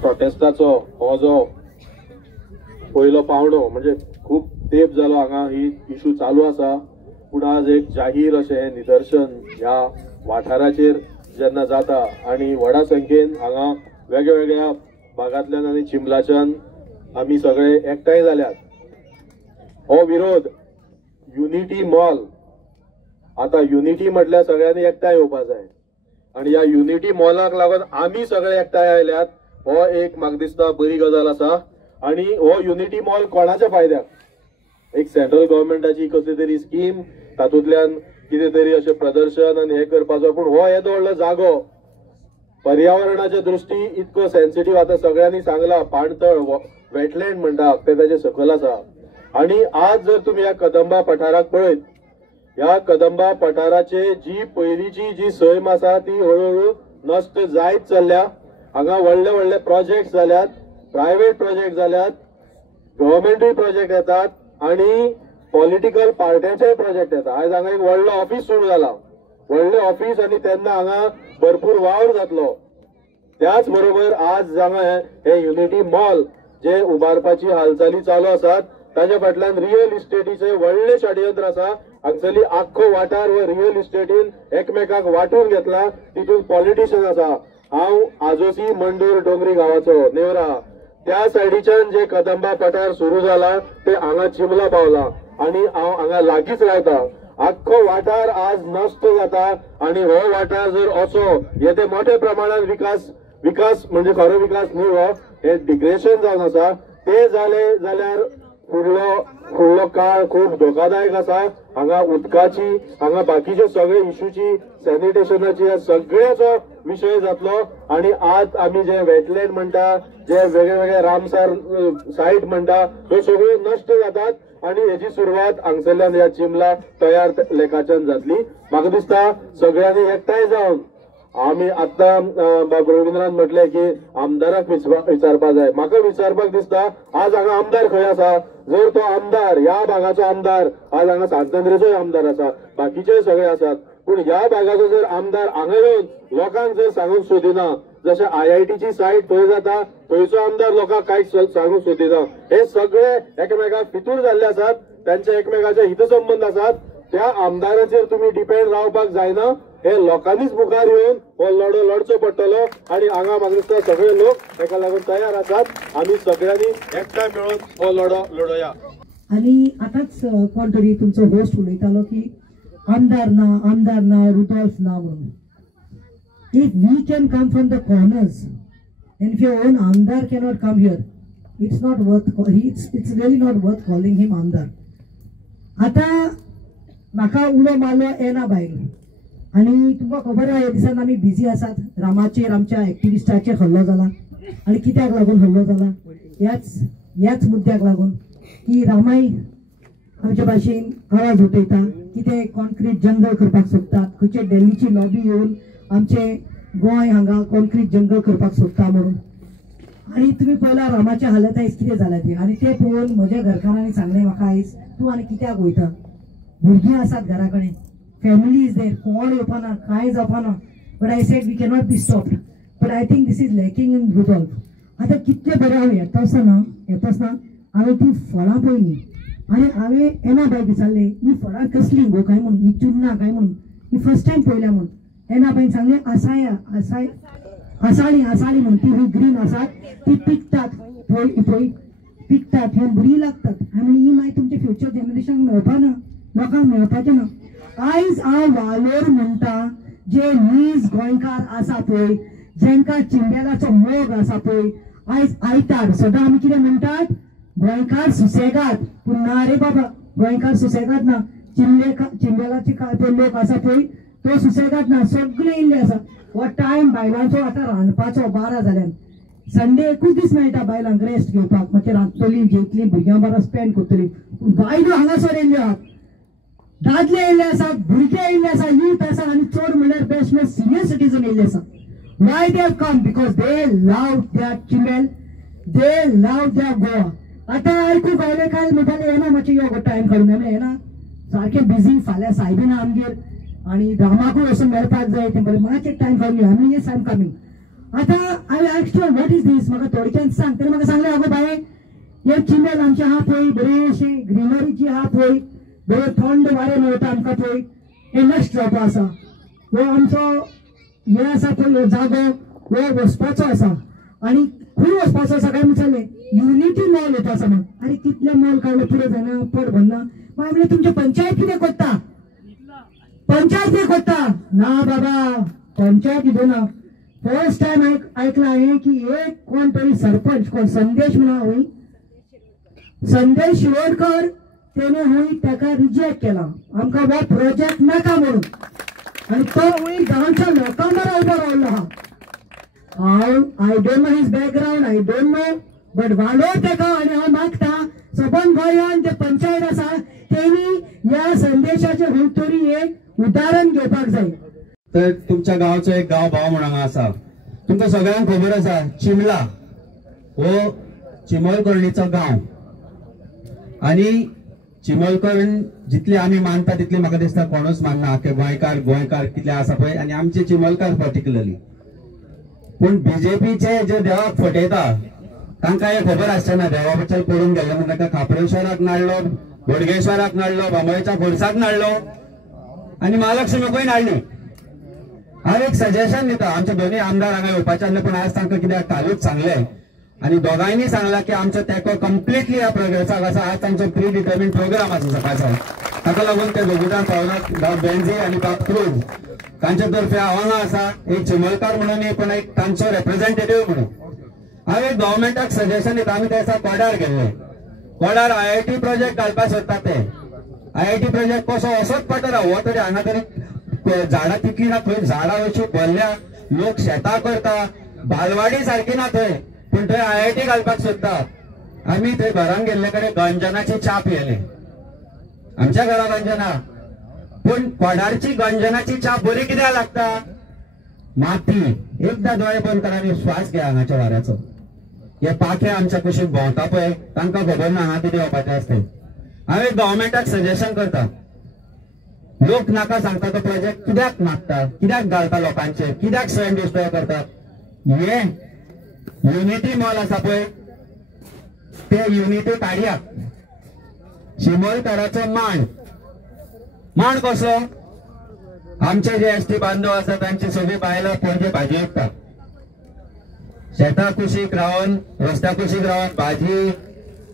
प्रोटेस्टाचो हो जो पयलो पावंडो म्हणजे खूब तेंप जालो हांगा ही इशू चालू आसा, पूण आज एक जाहीर अशें निदर्शन ह्या वाठाराचेर जेन्ना जाता आनी व्हडा संख्येन हांगा वेगवेगळ्या भागांतल्यान आनी चिंबलाच्यान आमी सगळे एकठांय जाल्यात. हो विरोध युनिटी मॉल, आता युनिटी म्हटल्यार सगळ्यांनी एकठांय येवपाक जाय आणि ह्या युनिटी मॉलाक लागून आमी सगळे एकठांय आयल्यात. हो एक म्हाका दिसता बरी गजाल आसा. आणि हो युनिटी मॉल कोणाच्या फायद्याक? एक सेंट्रल गव्हर्मेंटाची कसली तरी स्कीम, तातूंतल्यान कितें तरी अशें प्रदर्शन आनी हे करपाचो, पूण हो येदो व्हडलो जागो पर्यावरणाच्या दृश्टी इतको सेन्सिटिव्ह आता सगळ्यांनी सांगला, पाणतळ वेटलँड म्हणटा ते ताचे सकयल आसा. आणि आज जर तुम्ही ह्या कदंबा पठाराक पळयत, ह्या कदंबा पठाराचे जी पयलींची जी सैम आसा ती हळूहळू नश्ट जायत चल्ल्या. हांगा व्हडले व्हडले प्रोजेक्ट जाल्यात, प्रायव्हेट प्रोजेक्ट जाल्यात, गव्हर्मेंटूय प्रोजेक्ट येतात आणि पॉलिटिकल पार्ट्यांचे प्रोजेक्ट येतात. आज हांगा एक व्हडलो ऑफिस सुरू जाला, व्हडले ऑफिस, आणि तेन्ना हांगा भरपूर वावर जातलो. त्याच बरोबर आज हांगा हे युनिटी मॉल जे उबारपाची हालचाली चालू आसात, ताच्या फाटल्यान रियल इस्टेटीचे व्हडले षडयंत्र आसा. हांगसरली आख्खो वाठार व रियल इस्टेटीन एकमेकाक वाटून घेतला, तितून पॉलिटिशियन आसा. हांव आजोसी मंडूर डोंगरी गांवाचो नेवरा, त्या सायडीच्यान जे कदंबा पठार सुरू जाला ते हांगा चिंबला पावला आणि हांव हांगा लागींच रावता. आख्खो वाठार आज नश्ट जाता आणि हो वाठार जर असो येते मोठ्या प्रमाणात विकास म्हणजे खरो विकास न्ही, हो हे डिग्रेडेशन जावन आसा. ते जाले जाल्यार फुडलो काळ खूब धोकादायक आसा. हांगा उदकाची, हांगा बाकीचे सगळे इश्यूची, सॅनिटेशनाची, सगळ्याचो विषय जातलो. आणि आज आमी जे वेटलँड म्हणटा, जे वेगवेगळे रामसार सायट म्हणटा, ह्यो सगळ्यो नश्ट जातात आणि हेची सुरवात हांगसरल्यान ह्या चिंबला तयार लेखाच्यान जातली. म्हाका दिसता सगळ्यांनी एकठांय जावन आमी आतां बाब रविंद्रान म्हटले की आमदाराक विचारपाक जाय. म्हाका विचारपाक दिसता आज हांगा आमदार खंय आसा? जर तो आमदार ह्या भागाचो आमदार, आज हांगा सांतनगरेचोय आमदार आसा, बाकीचे सगळे आसात, पूण ह्या भागाचो जर आमदार हांगा येवन लोकांक जर सांगूंक सोदिना, जशें IITची सायट थंय जाता थंयचो आमदार लोकांक कांयच सांगूंक सोदिना, हे सगळे एकमेकाक फितूर जाल्ले आसात, तांचे एकमेकाचे हितसंबंद आसात. त्या आमदाराचेर तुम्ही डिपेंड रावपाक जायना. हे लोकांनीच मुखार येवन हो लढो लढचो पडटलो आणि हांगा म्हाका दिसता सगळे लोक हेका लागून तयार आसात. आमी सगळ्यांनी एकठांय मेळून हो लढो लढोया. आणि आताच कोण तरी तुमचो होस्ट उलयतालो की आमदार ना रुडॉल्फ ना म्हणून. If we can come from the corners and if your own Amdar cannot come here, it's really not worth calling him Amdar. आता म्हाका उलो मारलो येना बायल, आणि तुमकां खबर आहा ह्या दिसान आमी बिजी आसात. रामाचेर आमच्या एक्टिविस्टाचेर हल्लो जाला, आणि कित्याक लागून हल्लो जाला? ह्याच मुद्द्याक लागून की रामाय आमच्या भाशेन आवाज उठयता, कितें कॉन्क्रीट जंगल करपाक सोदतात, खंयचे दिल्लीची लॉबी येवन आमचे गोंय हांगा कॉन्क्रीट जंगल करपाक सोदता म्हणून. आणि तुम्ही पळयला रामाच्या हालत आयज कितें जाला ती, आणि ते पळोवन म्हज्या घरकारांनी सांगलें म्हाका आयज तूं आनी कित्याक वयता? भुरगीं आसात घरा कडेन, फॅमिली इज देर, कोण येवपाना, कांय जावपाना. But I said we cannot be stopped. But I think this is lacking in Rudolph. आता कितले बरें हांव येता आसतना हांवें ती फळां पळयलीं, आनी हांवें एना बाय विचारलें ही फळां कसली गो काय म्हणून, ही चुन्ना काय म्हणून, ही फर्स्ट टायम पळयल्या म्हणून. एना बायन सांगलें आसाळी म्हणून, ती ग्रीन आसात, ती पिकतात पिकतात, हे बरी लागतात. आनी ही मागीर तुमच्या फ्युचर जनरेशनाक मेळपाना, लोकांक मेळपाचें ना. आयज हांव वालोर म्हणटा, जे नीज गोंयकार आसा पळय, जेंकां चिंबेलाचो मोग आसा पळय, आयज आयतार सदां आमी कितें म्हणटात, गोंयकार सुसेगाद. पूण ना रे बाबा, गोंयकार सुसेगाद ना. चिंबेलाचे ते लोक आसा पळय तो सुसेगाद ना, सगळे इल्ले आसा. हो टायम बायलांचो आतां रांदपाचो 12 जाल्यान. संडे एकूच दीस मेळटा बायलांक रेस्ट घेवपाक, मातशें रांदतली, जेवतली, भुरग्यां बरो स्पेंड करतली. पूण बायलो हांगासर येयल्यो आहात, दादले येयल्ले आसात, भुरगे येयल्ले आसा, यूथ आसा, आनी चड म्हणल्यार बेस्ट म्हणल्यार सिनियर सिटीजन येयल्ले आसा. Why they have come? Because they love their चिमेल, दे लव देयर गोवा. आतां आयकू बायले काल म्हणटाले येना मातशें यो टायम काडून. आमी येना, सारके बिजी. फाल्यां सायबीन आमगेर, आणि रामाकूय वचून मेळपाक जाय. ते बरें मातशें टायम काडून यो. आमी येस आय एम कमिंग. आता हांवें आयक्स्ड व्हॉट इज दीस, म्हाका थोडक्यान सांग. तेणें म्हाका सांगलें अगो बाय हे चिमेल आमचे आहा पळय, बरेशें ग्रीनरीची आहा पळय, बरें थंड वारें मेळटा आमकां पळय, हे नेक्स्ट स्टॉप आसा. हो आमचो हे आसा पळय जागो, हो वचपाचो आसा. आनी खंय वचपाचो आसा काय विचारलें, युनिटी मॉल येता आसा म्हण. अरे कितले मॉल काडले पुरो जायना, पड भरना. मागीर तुमचे पंचायत कितें करता, पंचायत कितें करता. ना बाबा पंचायत दिना. फर्स्ट टाइम ऐकला आहे की एक कोण तरी सरपंच कोण संदेश म्हणा होई, संदेश शिरोडकर, त्याने होई त्याका रिजेक्ट केला, आमका वो प्रोजेक्ट नाका म्हणून. आणि तो होई गांवच्या लोकांवर उभा राहिलो हा. I don't know his background, I don't know, but वालो तेका. आणि हांव मागता सबंद गोंयान जे पंचायत आसा तेणी या संदेशाचे खंय तरी एक उदाहरण घेवपाक जाय. तर तुमच्या गावचो एक गाव भाव म्हणून आसा, तुमकां सगळ्यांक खबर आसा चिमला हो चिमलकर्णीचो गांव. आणि चिमलकर्ण जितले आमी मानता तितले म्हाका दिसता कोणूच मानना की गोंयकार गोंयकार कितले आसा पळय, आनी आमचे चिमलकार पर्टिक्युलरली. पूण बीजेपीचे जे देवाक फटयता तांकां हे खबर आसचेना देवा बद्दल पळोवन गेले म्हणून ताका खापरेश्वराक नाडलो, बोडगेश्वराक नाडलो, बांबोळेच्या फोर्साक नाडलो आनी महालक्ष्मीकूय नाडली. हांव एक सजेशन दिता, आमचे दोन्ही आमदार हांगा येवपाचे आसले पूण आज तांकां कित्याक कालूच सांगले आनी दोगांयनी सांगला की आमचो तेंको कंप्लिटली ह्या प्रोग्रेसाक आसा. आज तांचो प्री डिटर्मिन्ड प्रोग्राम आसा सकाळचो, ताका लागून ते दोगूय जाण पावनात. बाब बेंझी आनी बाब क्रूज तांचे तर्फे हांव हांगा आसा, एक चिमलकार म्हणून पण एक तांचो रिप्रेझेंटेटिव्ह म्हणून. हांव एक गव्हर्मेंटाक सजेशन दिता, आमी त्या दिसा कोड्यार गेल्ले. कोड्यार IIT प्रोजेक्ट घालपाक सोदता ते. IIT प्रोजेक्ट कसो वसोच पडटा, हो तरी हांगा तरी झाडां तितली ना, थंय झाडां अशी भरल्या, लोक शेतां करता, बालवाडी सारखी ना थंय, पूण थंय IIT घालपाक सोदता. आमी थंय घरान गेल्ले कडेन गंजनाची च्या पियेले, आमच्या घरा गंजना. पूण कोडारची गंजनाची च्या बरी कित्याक लागता, माती. एकदा दोळे बंद करा आनी श्वास घ्या हांगाच्या वाऱ्याचो. हे पाखे आमच्या कुशीक भोंवता पळय तांकां खबर ना हांगा कितें येवपाचें आसता. हांव एक गव्हर्मेंटाक सजेशन करता, लोक नाका सांगता तो प्रोजेक्ट कित्याक मागता, कित्याक घालता लोकांचे, कित्याक स्वयं डिस्ट्रॉय करतात. हे युनिटी मॉल आसा पळय ते युनिटी काडयात. चिमलकाराचो मांड कसो, आमचे जे ST बांधव आसा तांची सगळी बायलां पणजे भाजी विकतात. शेतां कुशीक रावन, रस्त्या कुशीक रावन भाजी,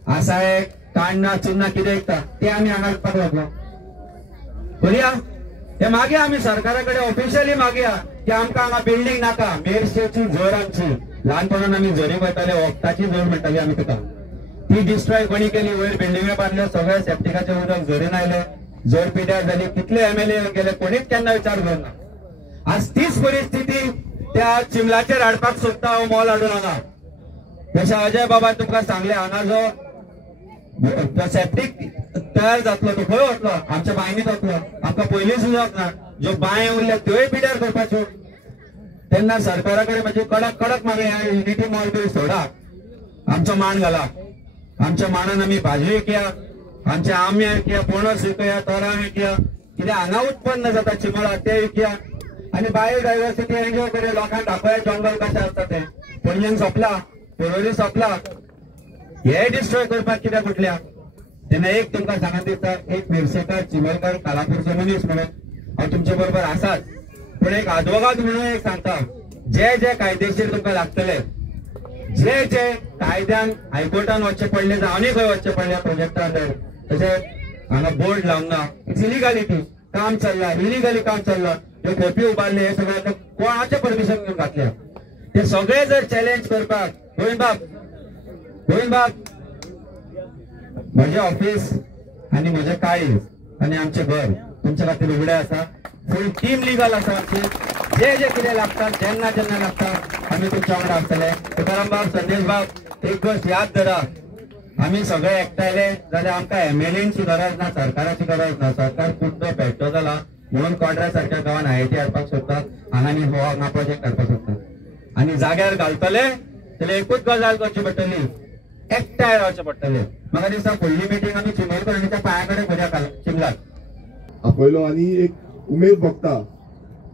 आसाळे, काण्णां, चुन्नां कितें विकतात ते आमी हांगा विकपाक लागलो. बरया हे मागया आमी सरकारा कडेन ऑफिशियली मागया की आमकां हांगा बिल्डींग नाका. मेरशेची झर आमची ल्हानपणान आमी झरी वयताले, वखदाची झर म्हणटाली आमी तुका, ती डिस्ट्रॉय कोणी केली. वयर बिल्डिंगे बांदले, सगळे सेप्टिकाचे उदक झरीन आयले, झर पिड्यार जाली, कितले MLA गेले, कोणीच केन्ना विचार करना. आज तीच परिस्थिती त्या चिमलाचेर हाडपाक सोदता हो मॉल हाडून हांगा. जशें अजय बाबान तुमकां सांगले, हांगा जो सेप्टीक तयार जातलो तो खंय वतलो, आमच्या बांयनीत वतलो. आमकां पयलींच उदक ना, ज्यो बांय उरल्या त्योय पिड्यार करपाच्यो. तेन्ना सरकारा कडेन म्हणजे कडक कडक मागे युनिटी मॉल तरी सोडा, आमचो मांड घाला. आमच्या मांडान आमी भाजी विकया, आमचे आंबे विकया, पणस विकया, तोरां विकया, कितें हांगा उत्पन्न जाता चिमळाक ते विकया. आनी बायोडायवर्सिटी एन्जॉय करूया, लोकांक दाखोवया जंगल कशें आसता तें. पणजेन सोंपला, परवरी सोंपला, हे डिस्ट्रॉय करपाक कित्याक उठल्या. तेन्ना एक तुमकां सांगत दिसता, एक मिरसेकार चिमलकार कालापूरचो मनीस म्हणून हांव तुमचे बरोबर आसाच. पूण एक आदवोगाद म्हणून एक सांगता, जे जे कायदेशीर तुमकां लागतले, जे जे कायद्यान हायकोर्टान वचचें पडलें जावं आनी खंय वचचें पडलें प्रोजेक्टा अंडर, तशें हांगा बोर्ड लावंक ना, इट्स इलिगॅलिटी, काम चल्ला, इलिगली काम चल्ला, हे खोपी उबारले, हे सगळे कोणाचें परमिशन घेवन घातल्या. ते सगळे जर चॅलेंज करपाक, गोविंद बाब म्हजें ऑफिस आनी म्हजें काळीज आनी आमचें घर तुमचे खातीर उगडें आसा. फूल टीम लिगल आसा आमची, जे जे कितें लागता जेन्ना जेन्ना लागता आमी तुमच्या वांगडा आसतले. तुकाराम बाब, संदेश बाब, एक गोष्ट याद धरा, आमी सगळे एकठांयले जाल्यार आमकां MLAंची गरज ना, सरकाराची गरज ना. सरकार कुड्डो पेट्टो जाला म्हणून कोड्रा सारक्या गांवांत IIT हाडपाक सोदतात, हांगा आनी हो हांगा प्रोजेक्ट हाडपाक सोदतात. आनी जाग्यार घालतले जाल्यार एकूच गजाल करची पडटली, एकठांय रावचें पडटलें. म्हाका दिसता फुडली मिटींग आमी चिमलकर्णीच्या पांया कडेन करुया चिमलाक. आपयलो. आनी एक उमेद भोगता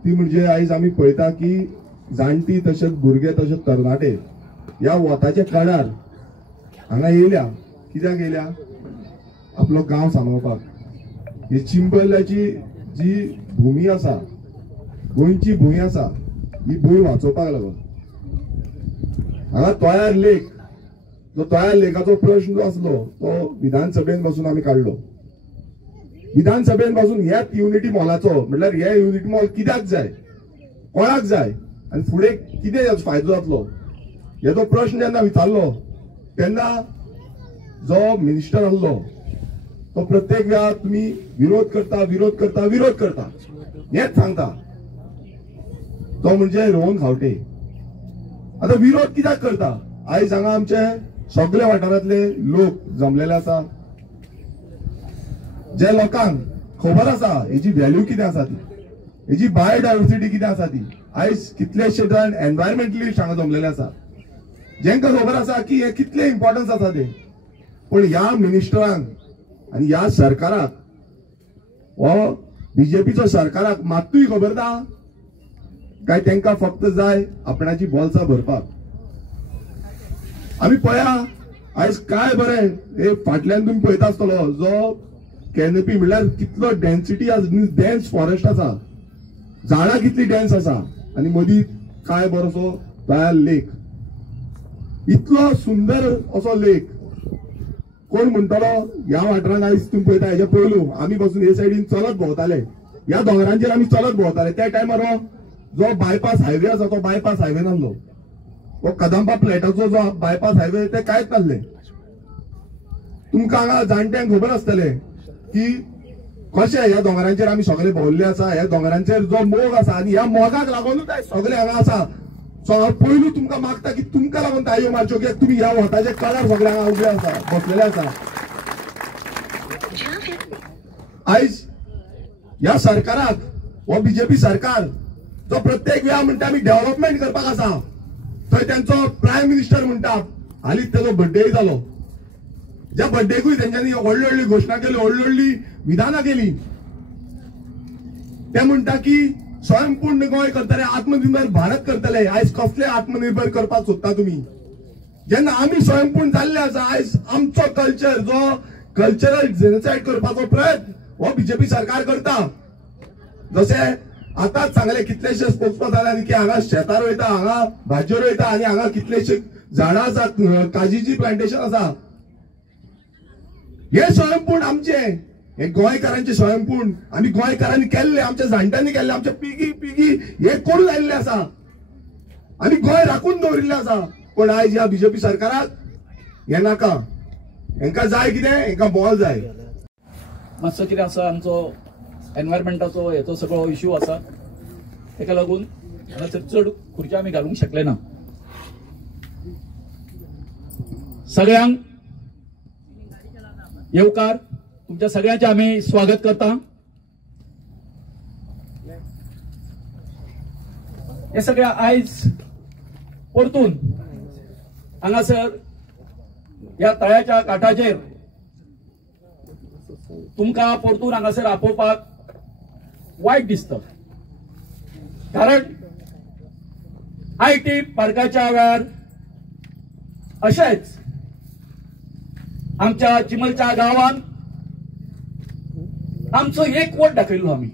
ती म्हणजे आयज आमी पळयता की जाणटी तशेंच भुरगे तशेंच तरणाटे ह्या वताच्या काळार हांगा येयल्या. कित्याक येयल्या? आपलो गांव सांबाळपाक. ही चिंबल्याची जी भूमी आसा, गोंयची भूंय आसा, ही भूंय वाचोवपाक लागून. हांगा तोयार लेक, जो तोयार लेकाचो प्रश्न जो आसलो तो विधानसभेन पासून आमी काडलो. विधानसभेन पासून ह्याच युनिटी मॉलाचो, म्हटल्यार हे युनिटी मॉल कित्याक जाय, कोणाक जाय आनी फुडें कितें फायदो जातलो हेचो प्रश्न जेन्ना विचारलो तेन्ना जो मिनिस्टर आसलो तो प्रत्येक वेळार तुम्ही विरोध करता विरोध करता विरोध करता हेच सांगता. तो म्हणजे रोहन खावटे. आता विरोध कित्याक करता? आयज हांगा आमचे सगळे वाठारांतले लोक जमलेले आसा. जे लोकांक खबर आसा हेची व्हॅल्यू कितें आसा ती, हेची बायोडायवर्सिटी कितें आसा ती. आयज कितलेशे जाण एनवायरमेंटलिस्ट हांगा जमलेले आसा जेंकां खबर आसा की हे कितले इम्पॉर्टन्स आसा ते. पण ह्या मिनिस्टरांक आणि ह्या सरकाराक हो बीजेपीचो सरकाराक मात्तूय खबर ना काय तांकां फक्त जाय आपणाची बोल्सां भरपाक. आमी पळया आयज काय बरें हे फाटल्यान तुम्ही पळयता आसतलो जो कॅनपी म्हळ्यार कितलो डेन्सिटी डेन्स फॉरेस्ट आसा, झाडां कितली डेन्स आसा आणि मदीं काय बरोसो तयार लेक. इतलो सुंदर असो लेक कोण म्हणटलो ह्या वाठारांत आयज तुम्ही पळयता हेच्या पयलू आमी पासून हे सायडीन चलत भोंवताले, ह्या दोंगरांचेर आमी चलत भोंवताले. त्या टायमार जो बायपास हायवे आसा तो बायपास हायवे नासलो. तो कदंबा प्लॅटाचो जो बायपास हायवे ते कांयच नासले. तुमकां हांगा जाणट्यांक खबर आसतले की कशे ह्या दोंगरांचेर आमी सगळे भोंवल्ले आसा. ह्या दोंगरांचेर जो मोग आसा आनी ह्या मोगाक लागूनूच सगळे हांगा आसा. सो हांव पयलू तुमकां मागता की तुमकां लागून ताळयो मारच्यो कित्याक तुमी ह्या वताच्या कळार सगळे हांगा उबे आसा, बसलेले आसा. आयज ह्या सरकाराक हो बीजेपी सरकार जो प्रत्येक वेळा म्हणटा आमी डेव्हलपमेंट करपाक आसा, थंय त्यांचो प्रायम मिनिस्टर म्हणटा हालींच तेजो बर्थडे जालो. ज्या बर्थडेकूय तेंच्यांनी व्हडली व्हडली घोशणा केली, व्हडली व्हडली विधानां केली. ते म्हणटा की स्वयंपूर्ण गोंय करतले, आत्मनिर्भर भारत करतले. आयज कसले आत्मनिर्भर करपाक सोदता तुम्ही? जेन्ना आमी स्वयंपूर्ण जाल्ले आसा आयज आमचो कल्चर जो कल्चरल जेनोसायड करपाचो प्रयत्न हो बीजेपी सरकार करता. जसे आताच सांगले कितलेशे स्पोक्समॅन जाल्यार की हांगा शेतां रोयता, हांगा भाज्यो रोयता आनी हांगा कितलेशे झाडां आसा, काजीची प्लांटेशन आसा. हे स्वयंपूर्ण आमचे, हे गोंयकारांचे स्वयंपूर्ण आमी गोंयकारांनी केल्ले, आमच्या जाणट्यांनी केल्ले, आमच्या पिगी पिगी हे करून आयिल्ले आसा आनी गोंय राखून दवरिल्ले आसा. पण आयज ह्या बीजेपी सरकाराक हे नाका. हेंकां जाय कितें? हेंकां बॉल जाय. मातसो कितें आसा आमचो एनवायरमेंटाचो हेचो सगळो इश्यू आसा, तेका लागून हांगासर चड खुर्च्या आमी घालूंक शकले ना. सगळ्यांक येवकार, तुमच्या सगळ्यांचे आमी स्वागत करता. हे सगळे आयज परतून हांगासर ह्या तळ्याच्या काठाचेर तुमकां परतून हांगासर आपोवपाक वायट दिसता. कारण IT पार्काच्या वेळार अशेंच आमच्या चिमलच्या गांवांत आमचो एक वोट दाखयल्लो आमी.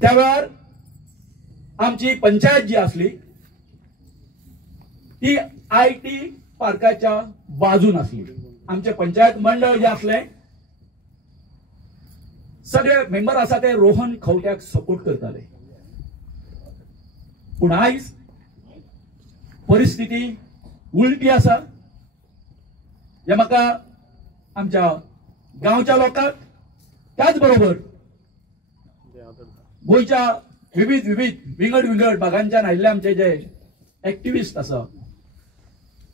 त्या वेळार आमची पंचायत जी आसली ती IT पार्काच्या बाजून आसली. आमचे पंचायत मंडळ जे आसले सगळे मेंबर आसा ते रोहन खवट्याक सपोर्ट करताले. पूण आयज परिस्थिती उलटी आसा. हे म्हाका आमच्या गांवच्या लोकांक त्याच बरोबर गोंयच्या विविध विंगड भागांच्यान आयिल्ले आमचे जे एक्टिविस्ट आसा,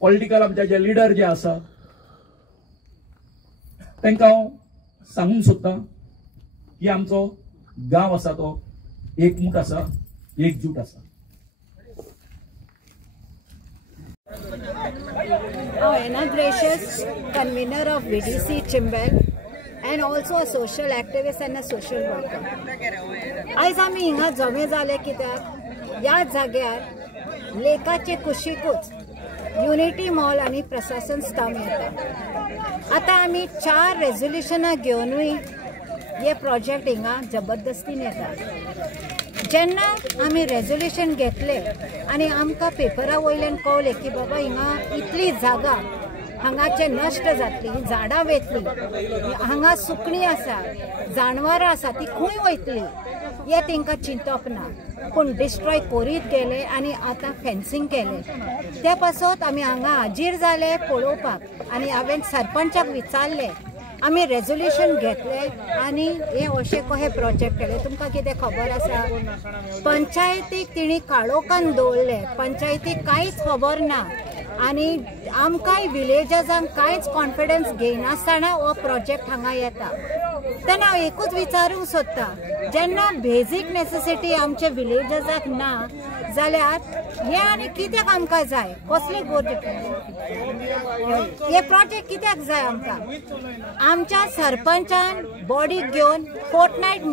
पॉलिटिकल आमचे जे लिडर जे आसा तांकां हांव सांगूंक सोदतां की आमचो गांव आसा तो एकमूट आसा, एकजूट आसा. Anna Gracious, convener of VDC Chimbel and also a social activist and a social worker. आज आम्ही हिंगा जमे जाले कित्याक ह्या जाग्यार लेकाचे कुशीकूच युनिटी मॉल आणि प्रशासन स्टाफ येता। आता आम्ही 4 रेझोल्युशनां घेवनूय हे प्रोजेक्ट हिंगा जबरदस्तीन येता। जेन्ना आमी रेझोल्युशन घेतले आणि आमकां पेपरा वयल्यान कळलें की बाबा हिंगा इतली जागा हांगाचे नश्ट जातली, झाडां वेतली, हांगा सुकणी आसा, जानवरां आसा ती खंय वयतली हे तांकां चिंतप ना, पूण डिस्ट्रॉय करीत गेले आणि आतां फेन्सिंग केले। त्या पासत आमी हांगा हाजीर जाले पळोवपाक आणि हांवें सरपंचाक विचारले, आमी रेझोल्युशन घेतले आणि हे अशे कशे प्रोजेक्ट केले, तुमकां कितें खबर आसा? पंचायतीक तिणी काळोखान दवरले, पंचायतीक कांयच खबर ना आणि आमकांय विलेजर्सांक कांयच कॉन्फिडन्स घेयनासतना हो प्रोजेक्ट हांगा येता। तेन्ना हांव एकूच विचारूंक सोदता, जेन्ना बेजीक नेसेसिटी आमच्या विलेजर्साक ना जाल्यार हे आनी कित्याक आमकां जाय? कसले हे प्रोजेक्ट कित्याक जाय आमकां? आमच्या सरपंचान बॉडीक घेवन फोर्टनायट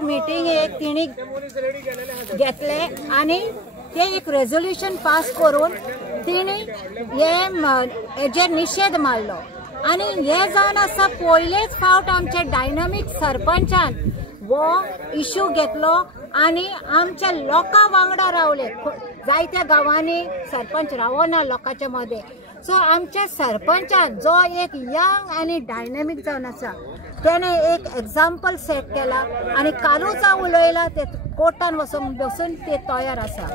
मिटींगेक तिणी घेतले आणि ते एक रेझोल्युशन पास करून तिणी हेजेर निषेध मारलो आणि हे जावन आसा पयलेच फावट आमच्या डायनामीक सरपंचान हो इश्यू घेतलो आणि आमच्या लोकां वांगडा रावले। जायत्या गांवांनी सरपंच रावना लोकांच्या मध्ये, सो आमच्या सरपंचान जो एक यंग आणि डायनामीक जावन आसा त्याने एक एग्जाम्पल सेट केला आणि कालूच हांव उलयला ते कोर्टान बसून ते तयार आसा।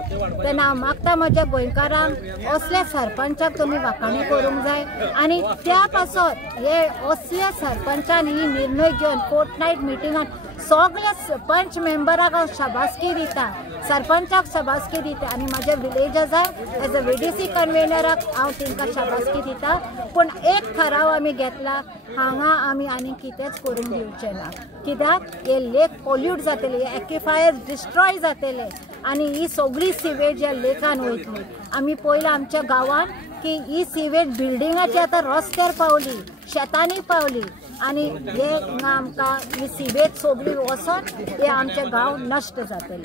तेन्ना हांव मागता म्हज्या गोंयकारांक असल्या सरपंचाक तुमी वाखाणी करूंक जाय आणि त्या पासत हे असल्या सरपंचान ही निर्णय घेवन फोर्टनायट मिटिंगान सगळे पंच मेंबराक हांव शाबासकी दिता, सरपंचाक शाबासकी दिता आणि माझ्या विलेजर्साक एज अ VDC कन्व्हेनराक हांव तांकां शाबासकी दिता। पूण एक ठराव आमी घेतला, हांगा आमी आनी कितेंच करून दिवचें ना, कित्याक हे लेक पोल्यूट जातले, एक्विफायर्स डिस्ट्रॉय जातले आणि ही सगळी सिवेज ह्या लेकान वयतली। आमी पयलीं आमच्या गांवान की ही सिवेज बिल्डिंगाची आतां रस्त्यार पावली, शेतांनी पावली आणि हे आमकां ही सिवेज सगळी वचोन हे आमचे गांव नश्ट जातले।